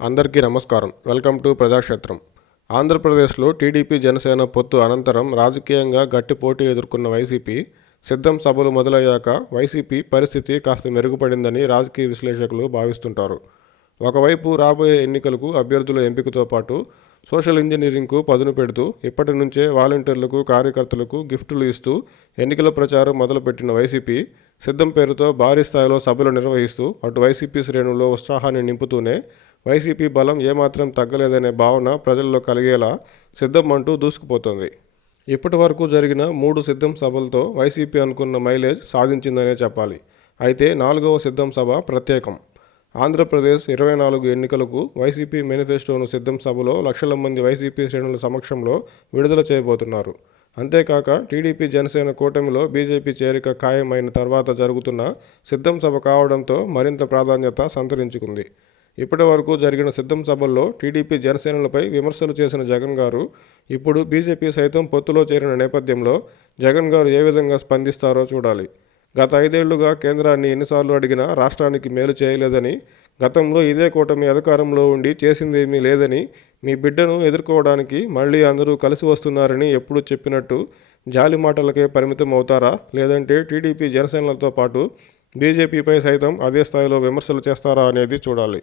అందరికీ నమస్కారం. Welcome to Prajakshetram. ఆంధ్రప్రదేశ్లో టీడీపీ జనసేన పొత్తు అనంతరం రాజకీయంగా గట్టి పోటీ ఎదుర్కొన్న వైసీపీ సిద్ధం సభలు మొదలయ్యాక వైసీపీ పరిస్థితి కాస్త మెరుగుపడిందని రాజకీయ విశ్లేషకులు భావిస్తుంటారు. ఒకవైపు రాబోయే ఎన్నికలకు అభ్యర్థుల ఎంపికతో పాటు సోషల్ ఇంజనీరింగ్కు పదును పెడుతూ ఇప్పటి నుంచే వాలంటీర్లకు, కార్యకర్తలకు గిఫ్టులు ఇస్తూ ఎన్నికల ప్రచారం మొదలుపెట్టిన వైసీపీ సిద్ధం పేరుతో భారీ స్థాయిలో సభలు నిర్వహిస్తూ అటు వైసీపీ శ్రేణుల్లో ఉత్సాహాన్ని నింపుతూనే వైసీపీ బలం ఏమాత్రం తగ్గలేదనే భావన ప్రజల్లో కలిగేలా సిద్ధం అంటూ దూసుకుపోతోంది. ఇప్పటి వరకు జరిగిన 3 సిద్ధం సభలతో వైసీపీ అనుకున్న మైలేజ్ సాధించిందనే చెప్పాలి. అయితే 4వ సిద్ధం సభ ప్రత్యేకం. ఆంధ్రప్రదేశ్ 24 ఎన్నికలకు వైసీపీ మేనిఫెస్టోను సిద్ధం సభలో లక్షల మంది వైసీపీ శ్రేణుల సమక్షంలో విడుదల చేయబోతున్నారు. అంతేకాక టీడీపీ జనసేన కూటమిలో బీజేపీ చేరిక ఖాయమైన తర్వాత జరుగుతున్న సిద్ధం సభ కావడంతో మరింత ప్రాధాన్యత సంతరించుకుంది. ఇప్పటి వరకు జరిగిన సిద్ధం సభల్లో టీడీపీ జనసేనలపై విమర్శలు చేసిన జగన్ గారు ఇప్పుడు బీజేపీ సైతం పొత్తులో చేరిన నేపథ్యంలో జగన్ గారు ఏ విధంగా స్పందిస్తారో చూడాలి. గత 5 ఏళ్లుగా కేంద్రాన్ని ఎన్నిసార్లు అడిగినా రాష్ట్రానికి మేలు చేయలేదని, గతంలో ఇదే కూటమి అధికారంలో ఉండి చేసిందేమీ లేదని, మీ బిడ్డను ఎదుర్కోవడానికి మళ్లీ అందరూ కలిసి వస్తున్నారని ఎప్పుడు చెప్పినట్టు జాలి మాటలకే పరిమితం అవుతారా, లేదంటే టీడీపీ జనసేనలతో పాటు బీజేపీపై సైతం అదే స్థాయిలో విమర్శలు చేస్తారా అనేది చూడాలి.